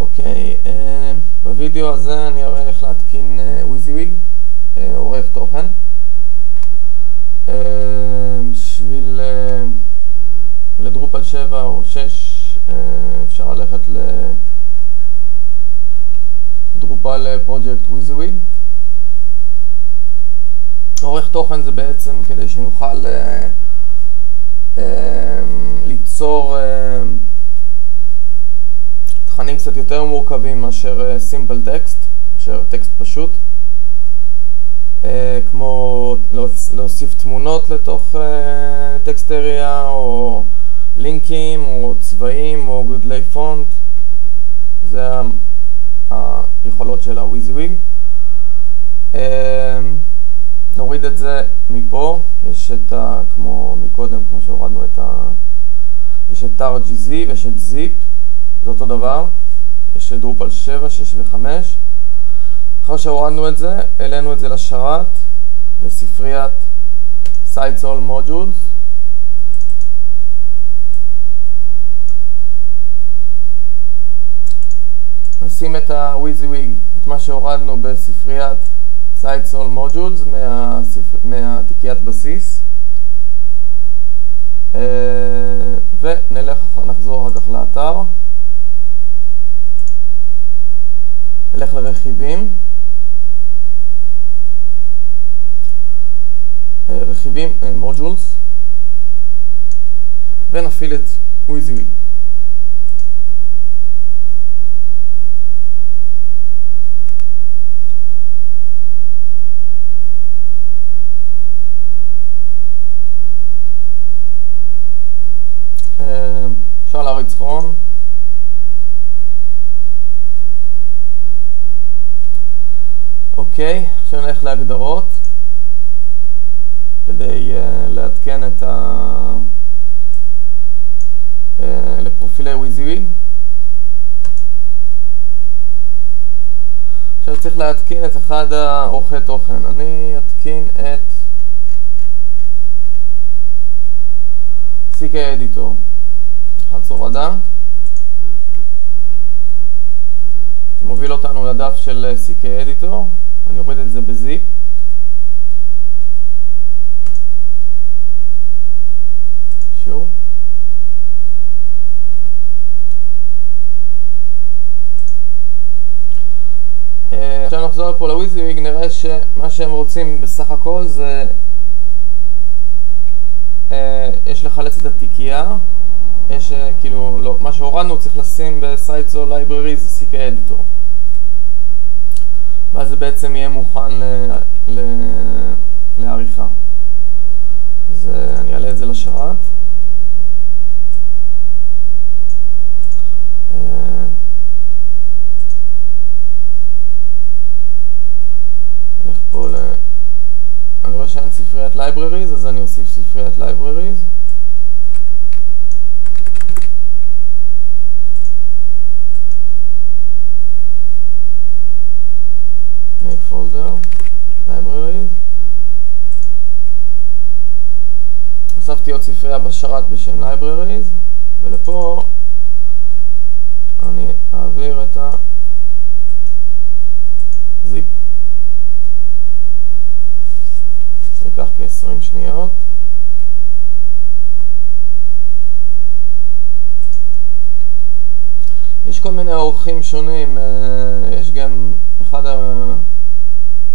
אוקיי, בווידאו הזה אני אראה איך להתקין WYSIWYG, עורך תוכן. בשביל לדרופל 7 או 6 אפשר ללכת לדרופל פרויקט WYSIWYG. עורך תוכן זה בעצם כדי שנוכל ליצור תכנים קצת יותר מורכבים מאשר simple text, מאשר טקסט פשוט, כמו להוסיף תמונות לתוך טקסט אריה, או לינקים, או צבעים, או גודלי פונט. זה היכולות של ה-WYSIWYG. נוריד את זה מפה, יש את כמו מקודם, כמו שהורדנו יש את TARGZ ויש את ZIP, זה אותו דבר, יש את דרופל 7, 6 ו-5. אחרי שהורדנו את זה, העלינו את זה לשרת, לספריית Sites All Modules. נשים את ה-WYSIWYG, את מה שהורדנו בספריית Sites All Modules מהתיקיית בסיס, ונחזור אחר כך לאתר, נלך לרכיבים, Modules, ונפעיל את WYSIWYG. אפשר להריץ כרום. אוקיי, עכשיו נלך להגדרות כדי לעדכן את לפרופילי WYSIWYG. עכשיו צריך להתקין את אחד העורכי תוכן. אני אתקין את CK Editor. לחץ הורדה, זה מוביל אותנו לדף של CK Editor. אני אוריד את זה בזיפ, שוב, עכשיו נחזור פה ל-WYSIWYG. נראה שמה שהם רוצים בסך הכל זה יש לחלץ את התיקייה. יש כאילו, לא, מה שהורדנו צריך לשים ב-Sites All Libraries CK Editor, ואז זה בעצם יהיה מוכן לעריכה. אז אני אעלה את זה לשרת. נלך פה אני רואה שאין ספריית Libraries, אז אני אוסיף ספריית Libraries. Make folder, Libraries. הוספתי עוד ספרייה בשרת בשם Libraries, ולפה אני אעביר את ה-zip. זה ייקח כ-20 שניות. יש כל מיני עורכים שונים, יש גם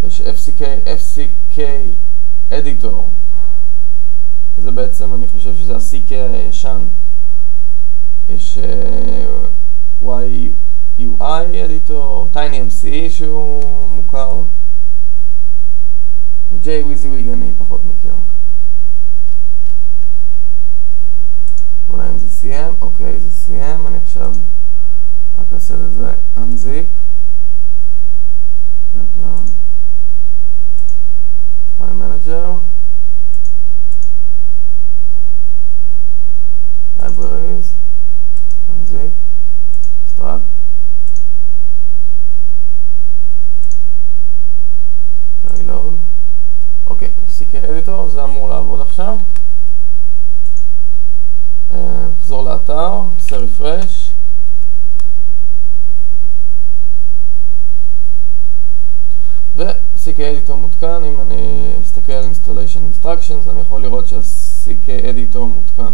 יש FCK Editor, זה בעצם, אני חושב שזה ה-CK הישן. יש UI Editor, TinyMCE שהוא מוכר, WYSIWYG אני פחות מכיר. בוא נראה אם זה סיים. אוקיי, זה סיים. אני עכשיו רק אעשה את זה unzip, file manager, libraries, unzip, extract, reload. אוקיי, CK Editor, זה אמור לעבוד עכשיו. נחזור לאתר, נעשה refresh. CK Editor מותקן. אם אני אסתכל על Installation Instructions, אני יכול לראות שה-CK Editor מותקן.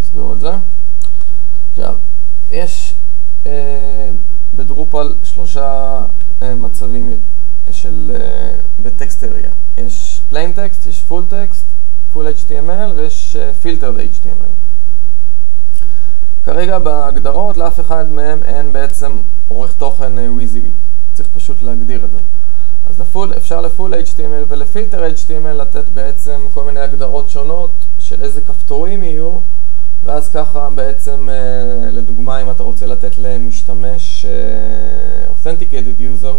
נסגור את זה. עכשיו, יש בדרופל 3 מצבים בטקסט אריה. יש plain text, יש full text, full HTML ויש filtered HTML. כרגע בהגדרות לאף אחד מהם אין בעצם עורך תוכן WYSIWYG. צריך פשוט להגדיר את זה. אז אפשר לפול HTML ולפילטר HTML לתת בעצם כל מיני הגדרות שונות של איזה כפתורים יהיו, ואז ככה בעצם לדוגמה אם אתה רוצה לתת למשתמש Authenticated User,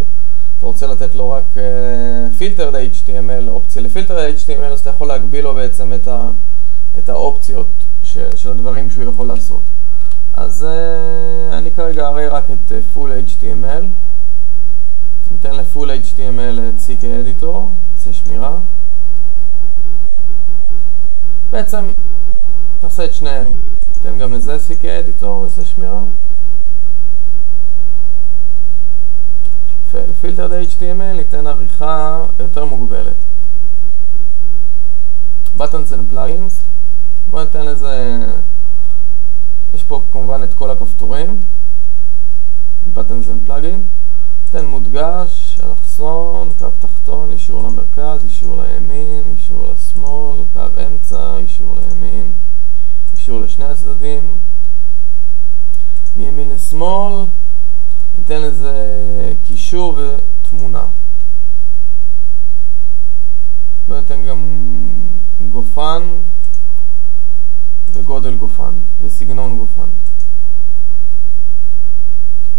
אתה רוצה לתת לו רק filtered HTML, אופציה לפילטר HTML, אז אתה יכול להגביל לו בעצם את האופציות של הדברים שהוא יכול לעשות. אז אני כרגע אראה רק את full HTML. ניתן לפול HTML את CK Editor, נעשה שמירה. בעצם נעשה את שניהם. ניתן גם לזה CK Editor, נעשה שמירה. לפילטרד HTML ניתן עריכה יותר מוגבלת. Buttons and Plugins. בואו ניתן לזה, יש פה כמובן את כל הכפתורים. Buttons and Plugins. ניתן מודגש, אלכסון, קו תחתון, אישור למרכז, אישור לימין, אישור לשמאל, קו אמצע, אישור לימין, אישור לשני הצדדים, מימין לשמאל, ניתן לזה קישור ותמונה. ניתן גם גופן וגודל גופן וסגנון גופן.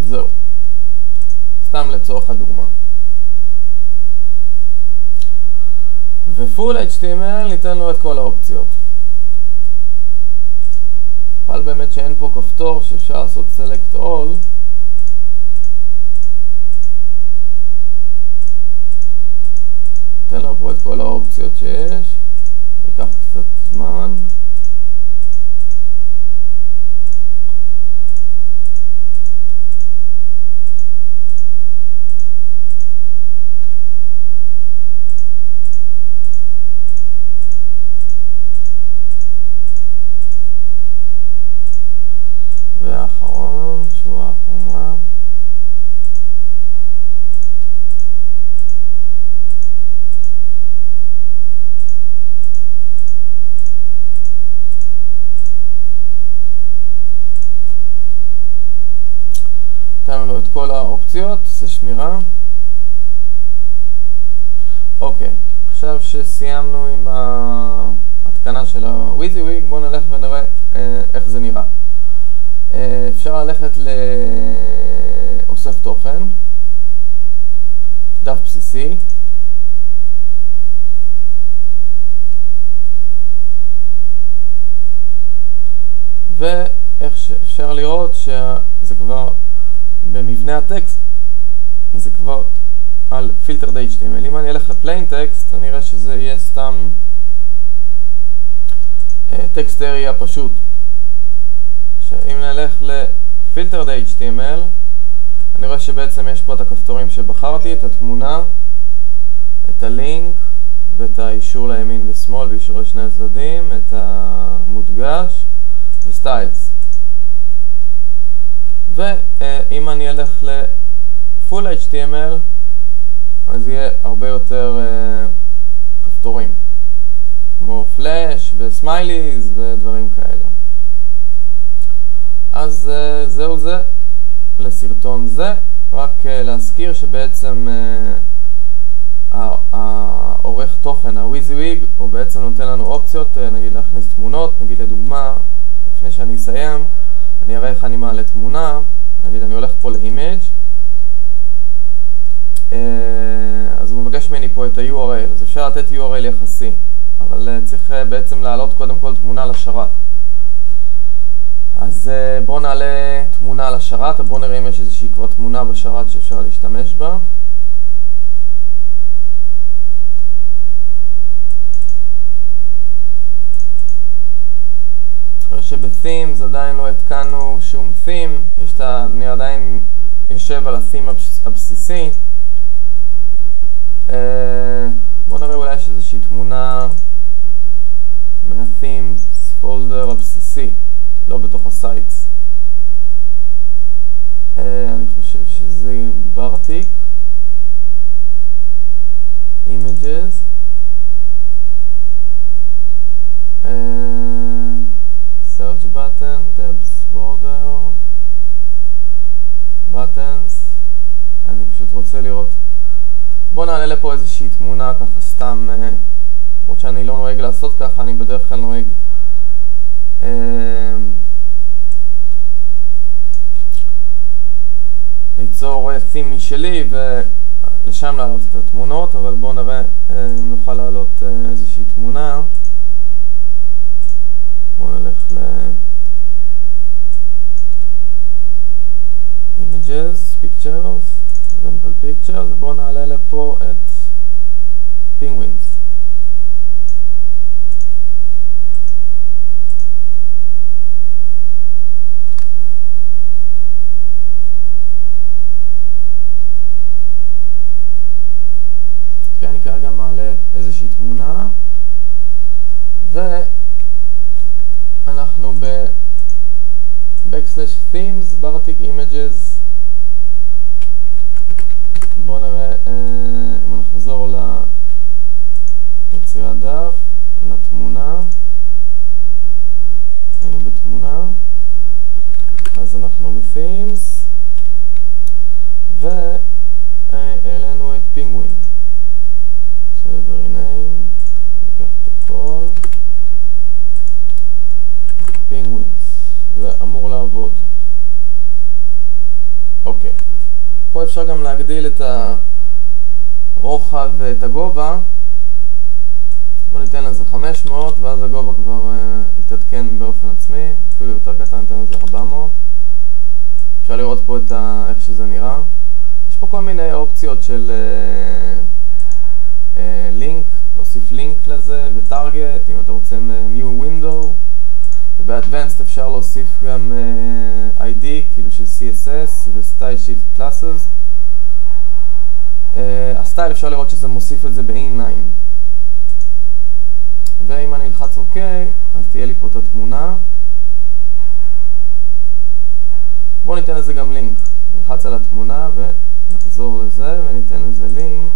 זהו. סתם לצורך הדוגמה. ופול HTML ניתן לו את כל האופציות. אבל באמת שאין פה כפתור שאפשר לעשות Select All. ניתן לו פה את כל האופציות שיש. ייקח קצת זמן. והאחרון, שהוא האחרונה. נתנו לו את כל האופציות, זה שמירה. אוקיי, עכשיו שסיימנו עם ההתקנה של ה-WYSIWYG, בואו נלך ונראה איך זה נראה. אפשר ללכת לאוסף תוכן, דף בסיסי, ואיך שאפשר לראות שזה כבר במבנה הטקסט, זה כבר על filtered HTML. אם אני אלך לפליין טקסט, אני אראה שזה יהיה סתם טקסט אריה פשוט. אם נלך ל-filtered HTML, אני רואה שבעצם יש פה את הכפתורים שבחרתי, את התמונה, את הלינק, ואת האישור לימין ושמאל, ואישור לשני הצדדים, את המודגש, וסטיילס. ואם אני אלך ל-full HTML, אז יהיה הרבה יותר כפתורים, כמו פלאש וסמייליז ודברים כאלה. אז זהו זה לסרטון זה. רק להזכיר שבעצם העורך תוכן, ה-WYSIWYG, הוא בעצם נותן לנו אופציות, נגיד להכניס תמונות. נגיד לדוגמה, לפני שאני אסיים, אני אראה איך אני מעלה תמונה. נגיד אני הולך פה ל-image, אז הוא מבקש ממני פה את ה-URL. אז אפשר לתת URL יחסי, אבל צריך בעצם להעלות קודם כל תמונה לשרת. אז בואו נעלה תמונה לשרת, בואו נראה אם יש איזושהי כבר תמונה בשרת שאפשר להשתמש בה. רואה שב-themes עדיין לא התקנו שום theme, אני עדיין יושב על ה-theme הבסיסי. בואו נראה אולי יש איזושהי תמונה מה-themes פולדר הבסיסי, לא בתוך הסייטס. אני חושב שזה ברטיק, images, search button, tabs border, buttons. אני פשוט רוצה לראות, בואו נעלה לפה איזושהי תמונה ככה סתם, למרות שאני לא נוהג לעשות ככה, אני בדרך כלל נוהג ליצור theme משלי ולשם להעלות את התמונות, אבל בואו נראה אם נוכל להעלות איזושהי תמונה. בואו נלך images, pictures, example pictures, ובואו נעלה לפה את penguins. אני כרגע מעלה איזושהי תמונה ואנחנו ב-themes, bartik images. בואו נראה אם אנחנו נחזור ליצירת דף, לתמונה, היינו בתמונה, אז אנחנו ב-themes והעלינו את penguin. בסדר, rename, ניקח את הכל, penguins, זה אמור לעבוד. אוקיי, פה אפשר גם להגדיל את הרוחב ואת הגובה. בואו ניתן לזה 500 ואז הגובה כבר יתעדכן באופן עצמי, אפילו יותר קטן, ניתן לזה 400. אפשר לראות פה את איך שזה נראה. יש פה כל מיני אופציות של לינק, להוסיף לינק לזה, וטארגט, אם אתה רוצה new window, וב-advanced אפשר להוסיף גם ID, כאילו של CSS ו-style sheet classes. הסטייל אפשר לראות שזה מוסיף את זה ב-inline. ואם אני אלחץ OK, אז תהיה לי פה את התמונה. בואו ניתן לזה גם לינק. נלחץ על התמונה ונחזור לזה וניתן לזה לינק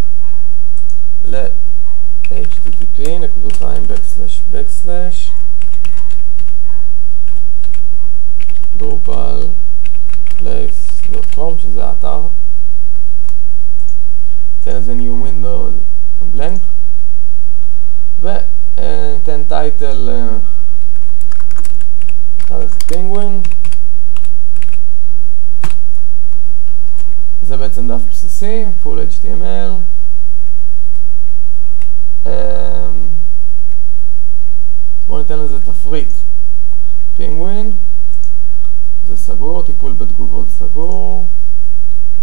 http://drupalplace.com, שזה האתר. ניתן לזה new window blank וניתן title, נקרא לזה penguin. זה בעצם דף בסיסי, full HTML. בואו ניתן לזה תפריט. penguin, זה סגור, טיפול בתגובות סגור,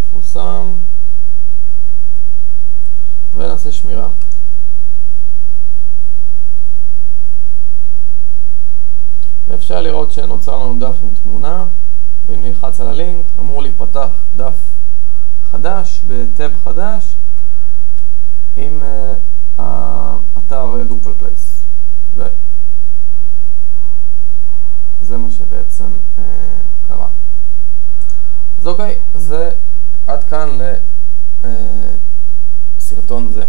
מפורסם, ונעשה שמירה. ואפשר לראות שנוצר לנו דף עם תמונה, ואם נלחץ על הלינק, אמור להיפתח דף חדש, בטאב חדש, עם האתר דרופל פלייס. וזה מה שבעצם קרה. אז אוקיי, זה עד כאן לסרטון זה.